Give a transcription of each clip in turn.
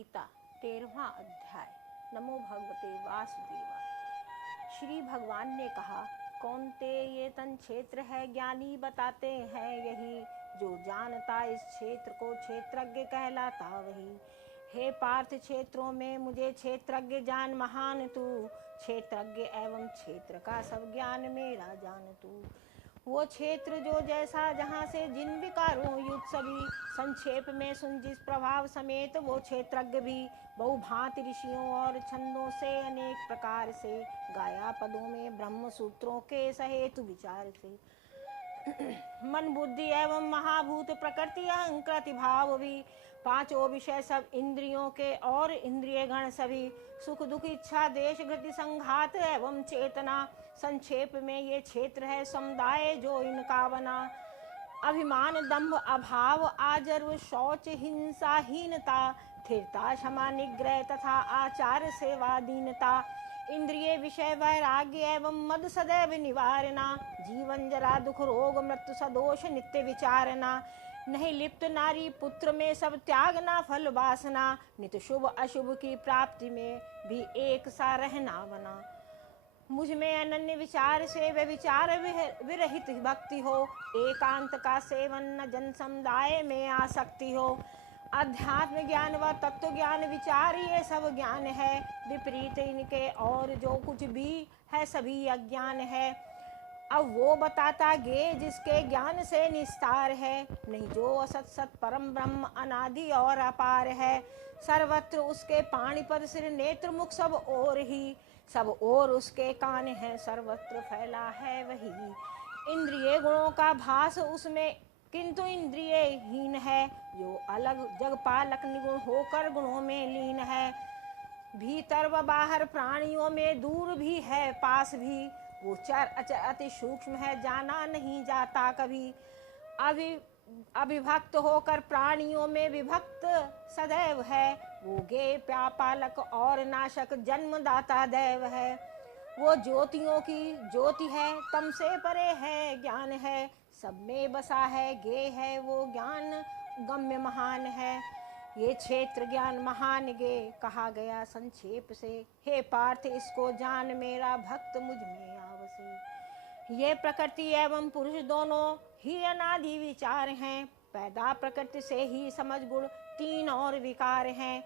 गीता 13वां अध्याय। नमो भगवते वासुदेवाय। श्री भगवान ने कहा, कौन्तेय ये तन क्षेत्र है, ज्ञानी बताते हैं यही। जो जानता इस क्षेत्र को क्षेत्रज्ञ कहलाता वही। हे पार्थ, क्षेत्रों में मुझे क्षेत्रज्ञ जान महान तू। क्षेत्रज्ञ एवं क्षेत्र का सब ज्ञान मेरा जान तू। वो क्षेत्र जो जैसा जहाँ से जिन विकारों युक्त सभी, संक्षेप में सुन जिस प्रभाव समेत वो क्षेत्रज्ञ भी। बहुभांति ऋषियों और छंदों से अनेक प्रकार से, गाया पदों में ब्रह्म सूत्रों के सहेतु विचार से। मन बुद्धि एवं महाभूत प्रकृति अहंकृति भाव भी, पांचों विषय सब इंद्रियों के और इंद्रिय गण सभी। सुख दुख इच्छा देश गति संघात एवं चेतना, संक्षेप में ये क्षेत्र है समुदाय जो इनका बना। अभिमान दंभ अभाव आजर्व शौच हिंसा हीनता, स्थिरता क्षमा निग्रह तथा आचार सेवा दीनता। इंद्रिय विषय वैराग्य एवं मद सदैव निवारना, जीवन जरा दुख रोग मृत्यु सदोष नित्य विचारना। नहीं लिप्त नारी पुत्र में सब त्यागना फल वासना, नित शुभ अशुभ की प्राप्ति में भी एक सा रहना बना। मुझ में अनन्य विचार से वे विचार विरहित भक्ति हो, एकांत का सेवन न जन समुदाय में आसक्ति हो। अध्यात्म ज्ञान व तत्व ज्ञान विचार ये सब ज्ञान है, विपरीत इनके और जो कुछ भी है सभी अज्ञान है। अब वो बताता गे जिसके ज्ञान से निस्तार है, नहीं जो असत सत परम ब्रह्म अनादि और अपार है। सर्वत्र उसके पाणिपद सिर नेत्र मुख सब ओर ही, सब ओर उसके कान हैं सर्वत्र फैला है वही। इंद्रिय गुणों का भास उसमें किंतु इंद्रिय हीन है, जो अलग जगपालक निगुण होकर गुणों में लीन है। भीतर व बाहर प्राणियों में दूर भी है पास भी, वो चर अचर अति सूक्ष्म है जाना नहीं जाता कभी। अविभक्त होकर प्राणियों में विभक्त सदैव है, वो गे व्यापालक और नाशक जन्मदाता दैव है। वो ज्योतियों की ज्योति है, तम से परे है ज्ञान है, सब में बसा है गे है वो ज्ञान गम्य महान है। ये क्षेत्र ज्ञान महान गे कहा गया संक्षेप से, हे पार्थ इसको जान मेरा भक्त मुझ में आवसे। ये प्रकृति एवं पुरुष दोनों ही अनादि विचार हैं, पैदा प्रकृति से ही समझ गुण तीन और विकार हैं।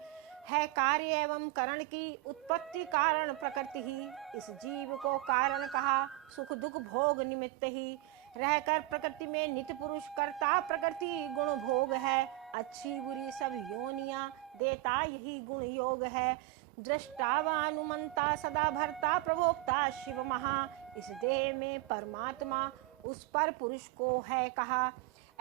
है कार्य एवं करण की उत्पत्ति कारण प्रकृति ही, इस जीव को कारण कहा सुख दुख भोग निमित्त ही। रहकर प्रकृति में नित्य पुरुष करता प्रकृति गुण भोग है, अच्छी बुरी सब योनियां देता यही गुण योग है। दृष्टा व अनुमंता सदा भरता प्रभोक्ता शिव महा, इस देह में परमात्मा उस पर पुरुष को है कहा।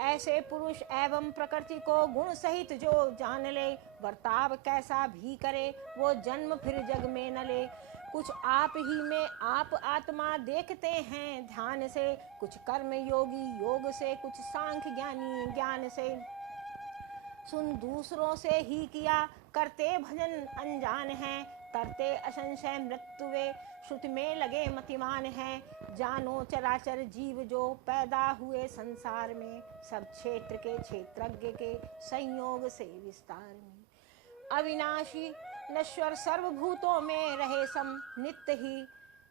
ऐसे पुरुष एवं प्रकृति को गुण सहित जो जान ले, बर्ताव कैसा भी करे वो जन्म फिर जग में न ले। कुछ आप ही में आप आत्मा देखते हैं ध्यान से, कुछ कर्म योगी योग से, कुछ सांख्य ज्ञानी ज्ञान से। सुन दूसरों से ही किया करते भजन अनजान हैं, तरते असंशय मृत्यु वे श्रुति में लगे मतिमान हैं। जानो चराचर जीव जो पैदा हुए संसार में, सब क्षेत्र के क्षेत्रज्ञ के संयोग से विस्तार में। अविनाशी नश्वर सर्वभूतों में रहे सम नित्य ही,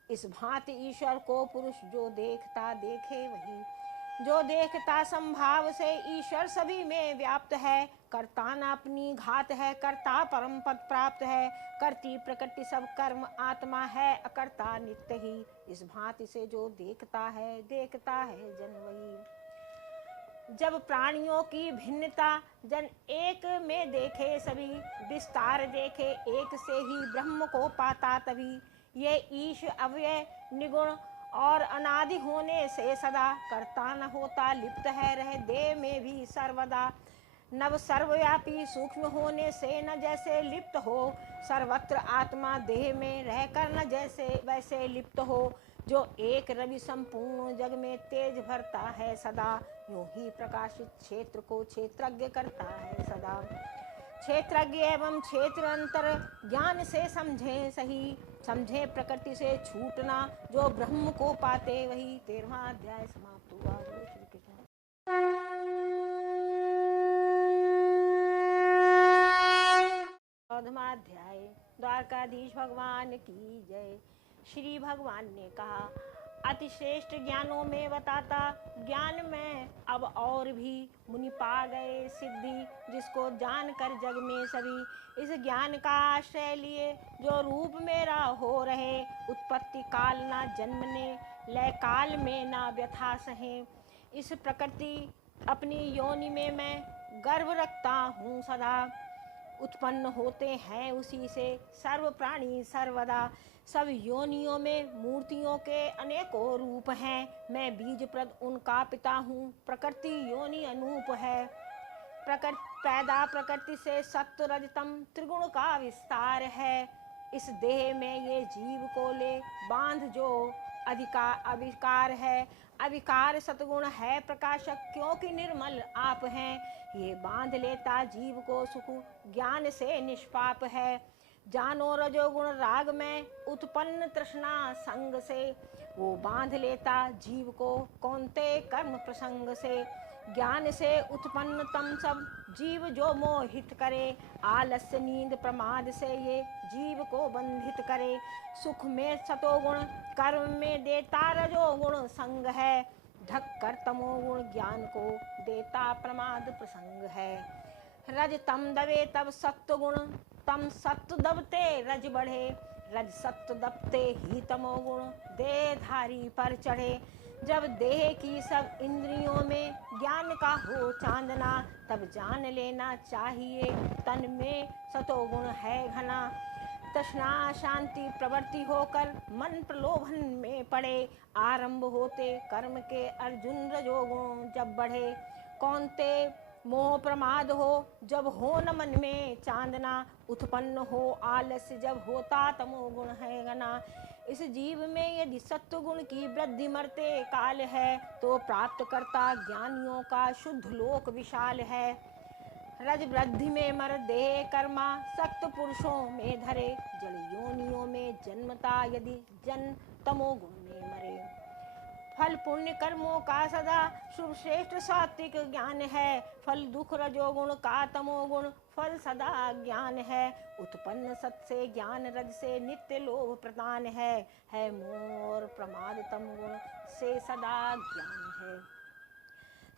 इस भांति ईश्वर को पुरुष जो देखता देखे वही। जो देखता संभाव से ईश्वर सभी में व्याप्त है, करता न अपनी घात है करता परम पद प्राप्त है। करती प्रकृति सब कर्म आत्मा है अकर्ता नित्य ही, इस भांति से जो देखता है जन वही। जब प्राणियों की भिन्नता जन एक में देखे सभी, विस्तार देखे एक से ही ब्रह्म को पाता तभी। ये ईश अव्यय निगुण और अनादि होने से सदा, करता न होता लिप्त है रह देह में भी सर्वदा। नव सर्वव्यापी सूक्ष्म होने से न जैसे लिप्त हो, सर्वत्र आत्मा देह में रहकर न जैसे वैसे लिप्त हो। जो एक रवि संपूर्ण जग में तेज भरता है सदा, यूं ही प्रकाशित क्षेत्र को क्षेत्रज्ञ करता है सदा। क्षेत्रज्ञ एवं क्षेत्र अंतर ज्ञान से समझे सही, समझे प्रकृति से छूटना जो ब्रह्म को पाते वही। 13वां अध्याय समाप्त हुआ। श्री कृष्ण। द्वारकाधीश भगवान की जय। श्री भगवान ने कहा, अति श्रेष्ठ ज्ञानों में बताता ज्ञान में अब और भी मुनि पा गए सिद्धि, जिसको जानकर जग में सभी इस ज्ञान का आश्रय लिए, जो रूप मेरा हो रहे उत्पत्ति काल ना जन्मने, लय काल में ना व्यथा सहे। इस प्रकृति अपनी योनि में मैं गर्भ रखता हूँ सदा, उत्पन्न होते हैं उसी से सर्व प्राणी सर्वदा। सब योनियों में मूर्तियों के अनेकों रूप हैं, मैं बीज प्रद उनका पिता हूँ, प्रकृति योनि अनूप है। पैदा प्रकृति से सत्व रजतम त्रिगुण का विस्तार है, इस देह में ये जीव को ले बांध जो अविकार है। अविकार सतगुण है प्रकाशक, क्योंकि निर्मल आप हैं, ये बांध लेता जीव को सुख ज्ञान से निष्पाप है। जानो रजोगुण राग में उत्पन्न तृष्णा संग से, वो बांध लेता जीव को कौनते कर्म प्रसंग से। ज्ञान से उत्पन्न तम सब जीव जो मोहित करे, आलस्य नींद प्रमाद से ये जीव को बंधित करे। सुख में सतोगुण कर्म में देता रजोगुण संग है, ढक कर तमोगुण ज्ञान को देता प्रमाद प्रसंग है। रज तम दबे तब सत्व गुण, तम सत्व दबते रज बढ़े, रज सत्व दबते ही तमोगुण देहधारी पर चढ़े। जब देह की सब इंद्रियों में ज्ञान का हो चांदना, तब जान लेना चाहिए तन में सतोगुण है घना। तृष्णा शांति प्रवृत्ति होकर मन प्रलोभन में पड़े, आरंभ होते कर्म के अर्जुन रजोगुण जब बढ़े। कौनते मोह प्रमाद हो जब हो न मन में चांदना, उत्पन्न हो आलस्य जब होता तमोगुण है घना। इस जीव में यदि सत्व गुण की वृद्धि मरते काल है, तो प्राप्त करता ज्ञानियों का शुद्ध लोक विशाल है। रज वृद्धि में मर देह कर्मा, सक्त पुरुषों में धरे, जल योनियों में जन्मता यदि जन तमोगुण में मरे। फल पुण्य कर्मों का सदा शुभ श्रेष्ठ सात्विक ज्ञान है, फल दुख रजोगुण का तमोगुण फल सदा ज्ञान है। उत्पन्न सत से ज्ञान रज से नित्य लोभ प्रदान है मोह और प्रमाद तम गुण से सदा ज्ञान है।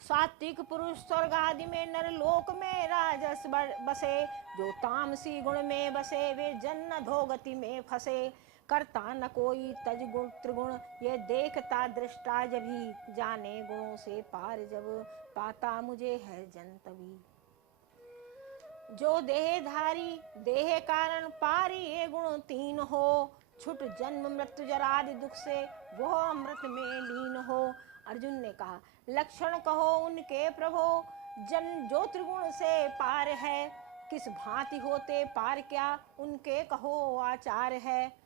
सात्विक पुरुष स्वर्ग आदि में नर लोक में राजस बसे, जो तामसी गुण में बसे वे जन अधोगति में फंसे। करता न कोई तज गुण त्रिगुण, ये देखता दृष्टा जभी, जाने गुणों से पार जब पाता मुझे है जन तभी। जो देहधारी देह कारण पारी ये गुण तीन हो, छुट जन्म मृत्यु जरादि दुख से वो अमृत में लीन हो। अर्जुन ने कहा, लक्षण कहो उनके प्रभो, जन जो त्रिगुण से पार है, किस भांति होते पार क्या उनके कहो आचार है।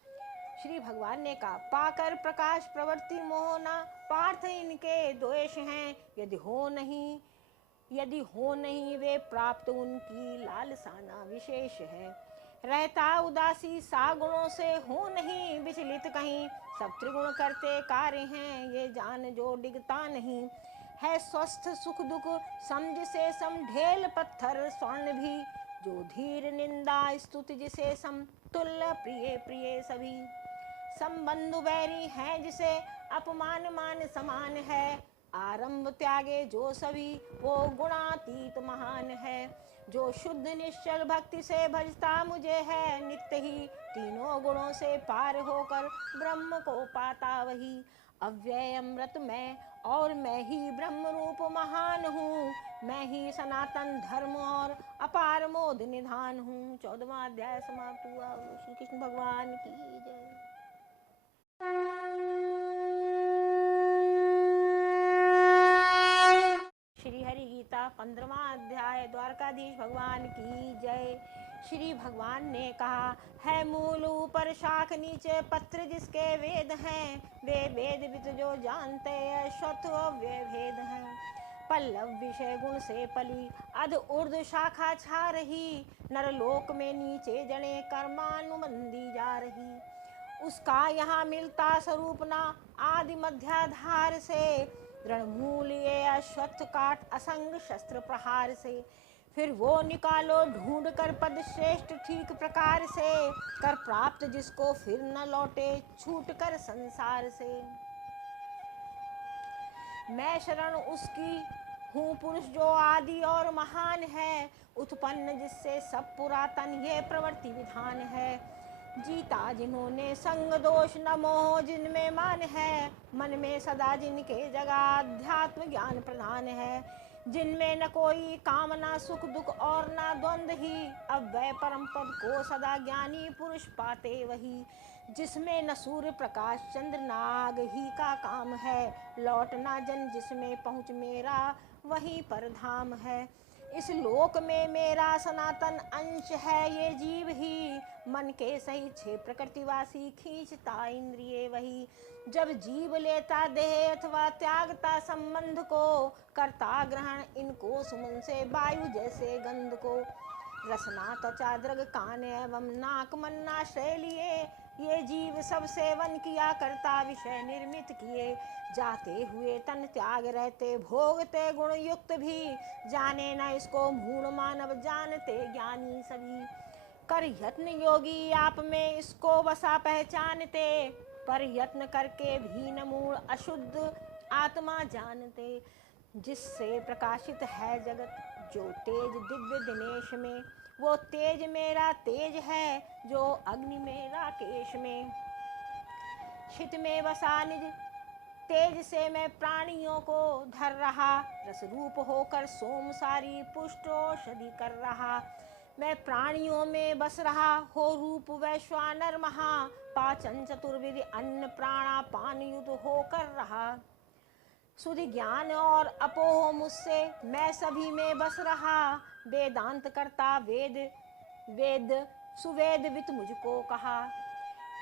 श्री भगवान ने कहा, पाकर प्रकाश प्रवृत्ति मोहना, पार्थ इनके द्वेष हैं, यदि हो नहीं वे प्राप्त उनकी लालसाना विशेष है। रहता उदासी सा गुणों से हो नहीं विचलित कहीं, सब त्रिगुण करते कार्य हैं ये जान जो डिगता नहीं। है स्वस्थ सुख दुख समझ से सम ढेल पत्थर स्वर्ण भी, जो धीर निंदा स्तुति जिसे समतुल्य प्रिय प्रिय सभी। संबंधु बैरी हैं जिसे अपमान मान समान है, आरंभ त्यागे जो सभी वो गुणातीत महान है। जो शुद्ध निश्चल भक्ति से भजता मुझे है नित्य ही, तीनों गुणों से पार होकर ब्रह्म को पाता वही। अव्यय अमृत मैं और मैं ही ब्रह्म रूप महान हूँ, मैं ही सनातन धर्म और अपार मोद निधान हूँ। 14वां अध्याय समाप्त हुआ। श्री कृष्ण भगवान की जय। श्री हरि गीता 15वां अध्याय। द्वारकाधीश भगवान की जय। श्री भगवान ने कहा, है मूल ऊपर शाख नीचे पत्र जिसके वेद हैं, वे वेद विद जो जानते अश्वत्थ अव्यय भेद हैं। पल्लव विषय गुण से पली अध ऊर्ध्व शाखा छा रही, नरलोक में नीचे जड़े कर्मानुबंधी जा रही। उसका यहाँ मिलता स्वरूप ना आदि मध्याधार से, दृढ़ मूल ये अश्वत्थ काट असंग शस्त्र प्रहार से। फिर वो निकालो ढूंढ कर पद श्रेष्ठ ठीक प्रकार से, कर प्राप्त जिसको फिर न लौटे छूट कर संसार से। मैं शरण उसकी हूँ पुरुष जो आदि और महान है, उत्पन्न जिससे सब पुरातन ये प्रवृत्ति विधान है। जीता जिन्होंने संग दोष न मोह जिनमें मान है, मन में सदा जिनके जगा अध्यात्म ज्ञान प्रधान है। जिनमें न कोई कामना सुख दुख और न द्वंद्व ही, अव्यय परम पद को सदा ज्ञानी पुरुष पाते वही। जिसमें न सूर्य प्रकाश चंद्र नाग ही का काम है, लौटना जन जिसमें पहुँच मेरा वहीं पर धाम है। इस लोक में मेरा सनातन अंश है ये जीव ही, मन के सही छह प्रकृतिवासी खींचता इंद्रिय वही। जब जीव लेता देह अथवा त्यागता संबंध को, करता ग्रहण इनको सुमन से वायु जैसे गंध को। रसना त्वचा दृग कान एवं नाक मन आश्रय लिए, ये जीव सब सेवन किया करता विषय निर्मित किए। जाते हुए तन त्याग रहते भोगते गुण युक्त भी, जाने न इसको मूढ़ मानव जानते ज्ञानी सभी। कर यत्न योगी आप में इसको वसा पहचानते, पर यत्न करके भी न मूढ़ अशुद्ध आत्मा जानते। जिससे प्रकाशित है जगत जो तेज दिव्य दिनेश में, वो तेज मेरा तेज है जो अग्नि में राकेश में। छित में वसा निज तेज से मैं प्राणियों को धर रहा, रस रूप होकर सोम सारी पुष्ट औषधि कर रहा। मैं प्राणियों में बस रहा हो रूप वैश्वानर महा, पाचन चतुर्विधि अन्न प्राणा पान युद्ध होकर रहा। सुधि ज्ञान और अपोह मुझसे मैं सभी में बस रहा, वेदांत करता वेद सुवेद वित मुझको कहा।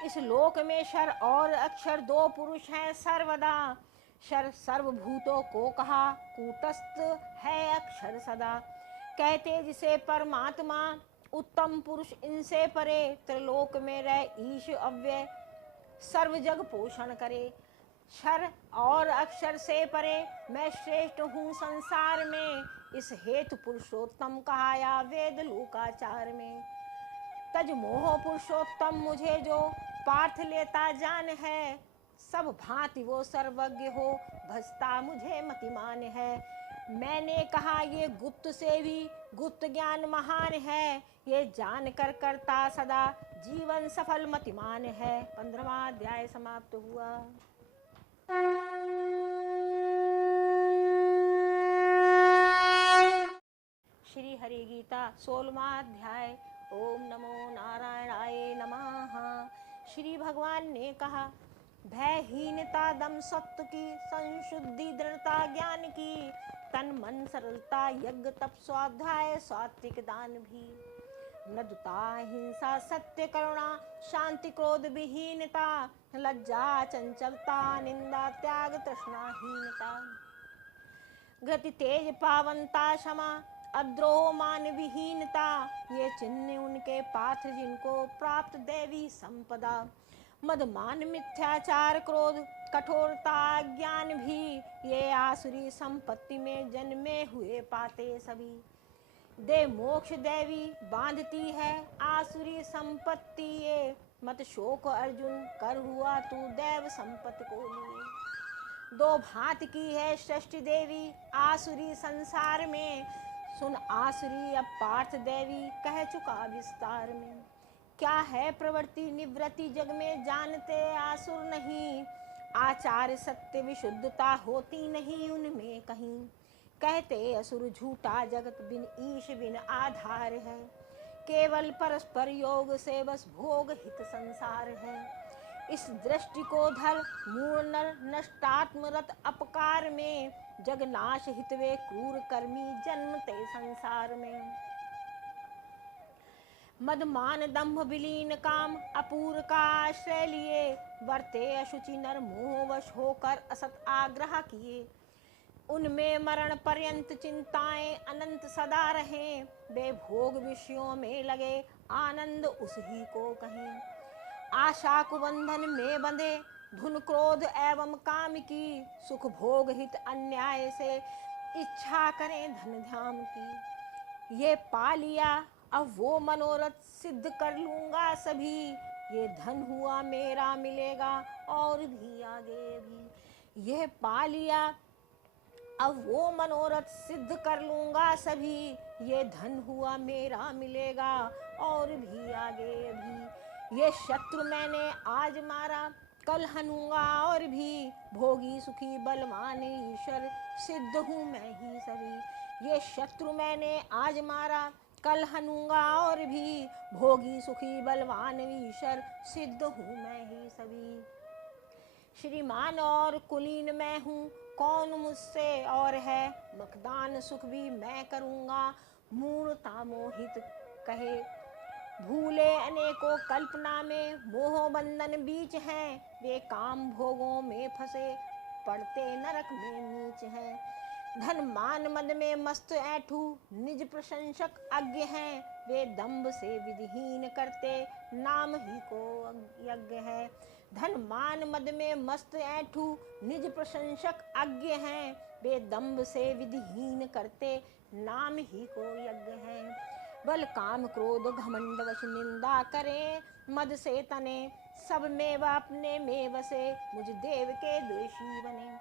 इस लोक में शर और अक्षर दो पुरुष हैं सर्वदा, शर सर्वभूतों को कहा कूटस्थ है अक्षर सदा। कहते जिसे परमात्मा उत्तम पुरुष इनसे परे, त्रिलोक में रह ईश अव्यय सर्व जग पोषण करे। शर और अक्षर से परे मैं श्रेष्ठ हूँ संसार में, इस हेतु पुरुषोत्तम कहाया वेद लोकाचार में। तज मोह पुरुषोत्तम मुझे जो पार्थ लेता जान है, सब भांति वो सर्वज्ञ हो भजता मुझे मतिमान है। मैंने कहा ये गुप्त से भी गुप्त ज्ञान महान है, ये जान कर करता सदा जीवन सफल मतिमान है। 15वां अध्याय समाप्त हुआ। श्री हरि गीता 16वां अध्याय। ओम नमो नारायणाय नमः। श्री भगवान ने कहा, भयहीनता दम सत्व की, संशुद्धि दृढ़ता ज्ञान की, तन मन सरलता यज्ञ तप स्वाध्याय सात्विक दान भी। मृदुता हिंसा सत्य करुणा शांति क्रोध विहीनता, लज्जा चंचलता निंदा त्याग तृष्णाहीनता। गति तेज पावनता क्षमा अद्रोह मान विहीनता, ये चिन्ह उनके पात्र जिनको प्राप्त दैवी संपदा। मदमान मिथ्याचार क्रोध कठोरता ज्ञान भी, ये आसुरी संपत्ति में जन्मे हुए पाते सभी। दे मोक्ष दैवी बांधती है आसुरी संपत्ति ये, मत शोक अर्जुन कर हुआ तू दैव संपत्ति को लिए। दो भांति की है सृष्टि देवी आसुरी संसार में, सुन आसुरी अब पार्थ देवी कह चुका विस्तार में। क्या है प्रवृत्ति निवृत्ति जग में जानते आसुर नहीं, आचार सत्य विशुद्धता होती नहीं उनमें कहीं। कहते असुर झूठा जगत बिन ईश बिन आधार है, केवल परस्पर योग से बस भोग हित संसार है। इस दृष्टि को धर मूढ़ नर नष्टात्मरत अपकार में, जग नाश हितवे क्रूर कर्मी जन्मते संसार में। मदमान दंभ विलीन काम अपूर का आश्रय लिए, वर्ते अशुचि नर मोहवश होकर असत आग्रह किए। उनमें मरण पर्यंत चिंताएं अनंत सदा रहें, बेभोग विषयों में लगे आनंद उसी को कहें। आशा कुबंधन में बंधे धुन क्रोध एवं काम की, सुख भोग हित अन्याय से इच्छा करें धन धाम की। ये पा लिया अब वो मनोरथ सिद्ध कर लूंगा सभी, ये धन हुआ मेरा मिलेगा और भी आगे भी। ये पा लिया अब वो मनोरथ सिद्ध कर लूंगा सभी, ये धन हुआ मेरा मिलेगा और भी आगे भी। ये शत्रु मैंने आज मारा कल हनूंगा और भी, भोगी सुखी बलवान ईश्वर सिद्ध हूँ मैं ही सभी। ये शत्रु मैंने आज मारा कल हनूंगा और भी, भोगी सुखी बलवान ईश्वर सिद्ध हूँ मैं ही सभी। श्रीमान और कुलीन मैं हूँ कौन मुझसे और है, मकदान सुख भी मैं करूँगा मूर्ता मोहित कहे। भूले अनेकों कल्पना में मोह बंधन बीच हैं, वे काम भोगों में फंसे पड़ते नरक में नीच हैं। धन मान मद में मस्त ऐठू निज प्रशंसक अज्ञ हैं, वे दंभ से विधिहीन करते नाम ही को यज्ञ है। धन मान मद में मस्त ऐठू निज प्रशंसक अज्ञ हैं, वे दंभ से विधिहीन करते नाम ही को यज्ञ है। बल काम क्रोध घमंड वश निंदा करें मद से तने, सब में व अपने में वसे मुझ देव के द्वेषी बने।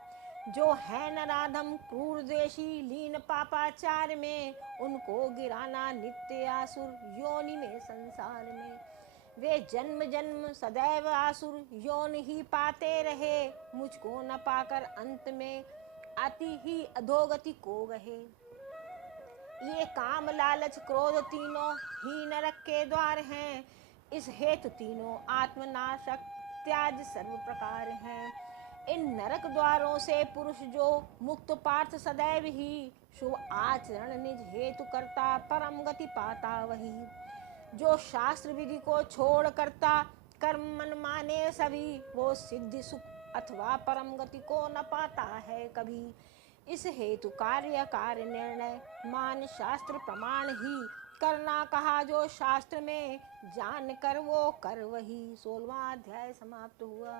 जो है नराधम क्रूर द्वेषी लीन पापाचार में, उनको गिराना नित्य आसुर योनि में संसार में। वे जन्म जन्म सदैव आसुर योन ही पाते रहे, मुझको न पाकर अंत में अति ही अधोगति को गहे। ये काम लालच क्रोध तीनों ही नरक के द्वार हैं, इस हेतु तीनों आत्मनाशक त्याज सर्व प्रकार हैं। इन नरक द्वारों से पुरुष जो मुक्त पार्थ सदैव ही, शुभ आचरण निज हेतु करता परम गति पाता वही। जो शास्त्र विधि को छोड़ करता कर्म मन माने सभी, वो सिद्धि सुख अथवा परम गति को न पाता है कभी। इस हेतु कार्य निर्णय मान शास्त्र प्रमाण ही, करना कहा जो शास्त्र में जान कर वो कर वही। 16वां अध्याय समाप्त हुआ।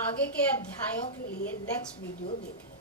आगे के अध्यायों के लिए नेक्स्ट वीडियो देखें।